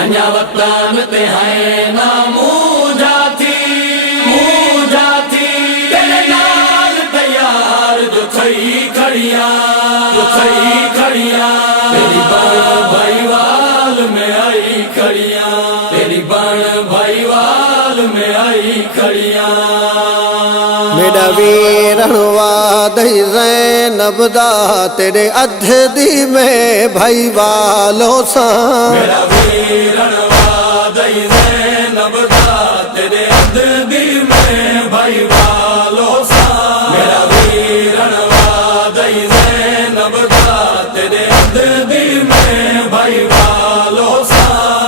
अन्या वक्तान ते है ना मूझा थी तेरे नाल तैयार जो थई खड़िया तेरी बण भाईवाल में आई खड़िया तेरी बण भाईवाल में आई खड़िया मेरा वीरण वादई ज़ैनब दा तेरे अध दी में भाई वालों सा मेरा वीरण वादई ज़ैनब दा तेरे अध दी में भाई वालों सा मेरा वीरण वादई ज़ैनब दा तेरे अध दी में भाई वालों सा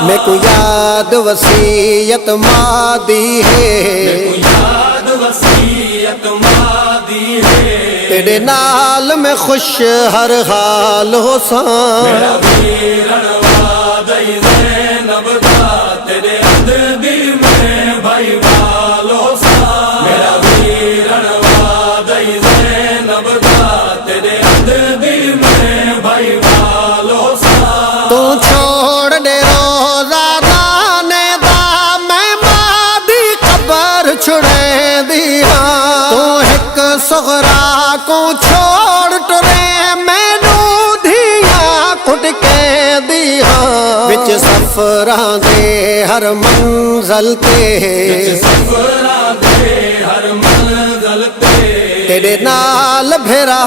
मैं को याद वसीयत मादी है याद वसीयत मादी है तेरे नाल में खुश हर हाल हो सा मेरा वीरण वादई ज़ैनब दा तेरे अध दी में भाई वालों सा मेरा वीरण वादई ज़ैनब दा तेरे अध दी में भाई वालों सा तू छोड़ दे रोजा दाने दा मैं मादी कबर छुड़े दिया तू एक सुगरा को छोड़ टुरे मैनू धिया कुट के दिया विच सफरां दे हर मंज़ल ते सफरा दे हर मंज़िल ते तेरे नाल भेरा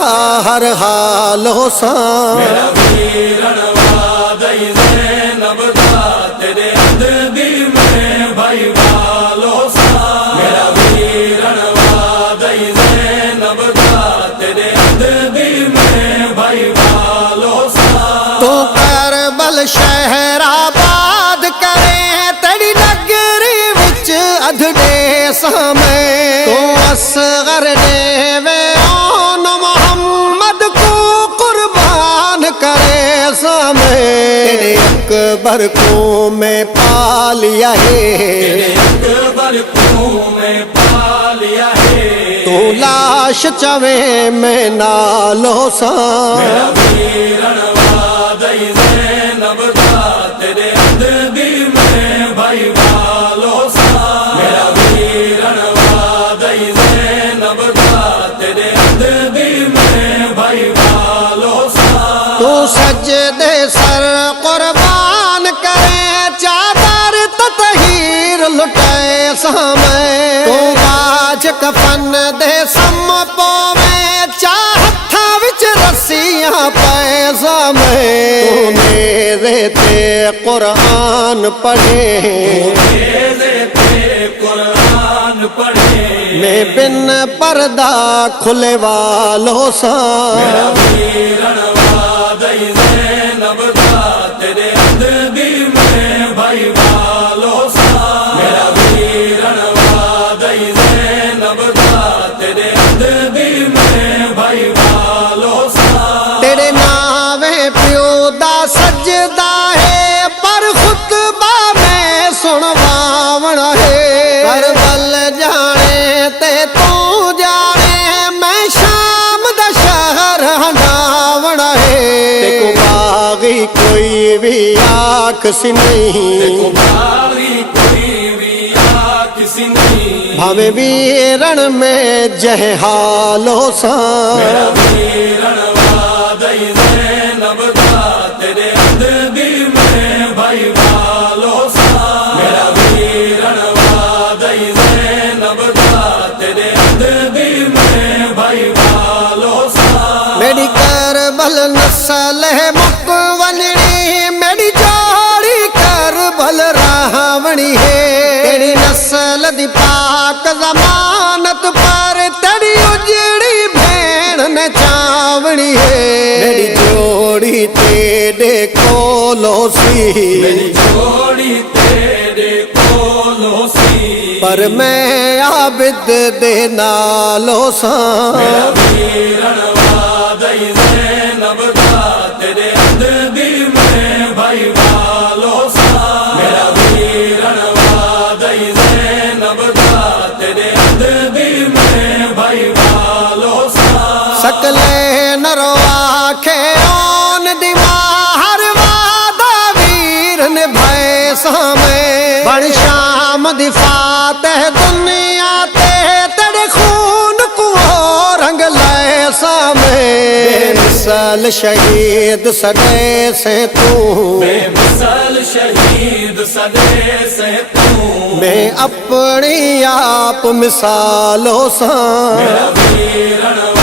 हर हाल हो सा मेरा वीरण वादई ज़ैनब दा तेरे अध दी में भाई वालों सा मेरा वीरण वादई ज़ैनब दा तेरे अध दी में भाई वालों सा तू करबल शहराबाद करे तेरी नगरी विच अधडे समय तू असगर देवे ओन मोहम्मद को कुर्बान करे समय तेरे अकबर को मैं पा लिया है अकबर को मैं पा लिया है तू लाश चवे मैं नालो सा मेरा वीरण वादई ज़ैनब दा तेरे अध दी में भाई वालों सा मेरा वीरण वादई ज़ैनब दा तेरे अध दी में भाई वालों सा तू सजदे सर कुर्बान करे चादर ततहीर लुटाए समय तू बाज कफन दे सम पोवे चाहथा विच रस्सियां पाए समय तू मेरे ते कुरान पढ़े कुरान पढ़े मैं बिन पर्दा खुले वालों सा मेरा वीरण वादई ज़ैनब दा तेरे अध दी में भाई वालों सा मेरा वीरण वादई ज़ैनब दा तेरे अध दी में भाई वालों सा तेरे नावे प्यो दा सजदा है पर खुतबा में सुनवावण है करबल जाने ते तू जाने मैं शाम दा शहर हंडावण है ते को बागी कोई भी आँख सी नहीं तुम्हारी कोई भी किसी नहीं भावे वीरण में जह हालो सा मेरा वीरण वादई ज़ैनब दा तेरे अध दी में भाई वालों सा मेरा वीरण वादई ज़ैनब दा तेरे अध दी में भाई वालों सा मेरी करबल नस्ल है मुकवनी मेरी जोड़ी करबल रावणी है तेरी नस्ल दी पाक जमानत पर तेरी उजड़ी भेड़ ने चावणी है मेरी जोड़ी तेरे कोलो मेरी सी जोड़ी तेरे कोलों सी पर मैं आबिद दे नालो सा मेरा वीरण वादई ज़ैनब दा तेरे अध दी में भाई वालों सा मेरा वीरण वादई ज़ैनब दा तेरे अध दी में भाई वालों सा सकले नरो आखे ओन दिमा हर वादा वीर ने भय بن شام دی فاتح دنیا تے تیرے خون کو رنگ لائے سامے بے مثال شہید سدے سے تو بے مثال شہید سدے سے تو میں اپنی آپ مثال ہو ساں میرا ویرن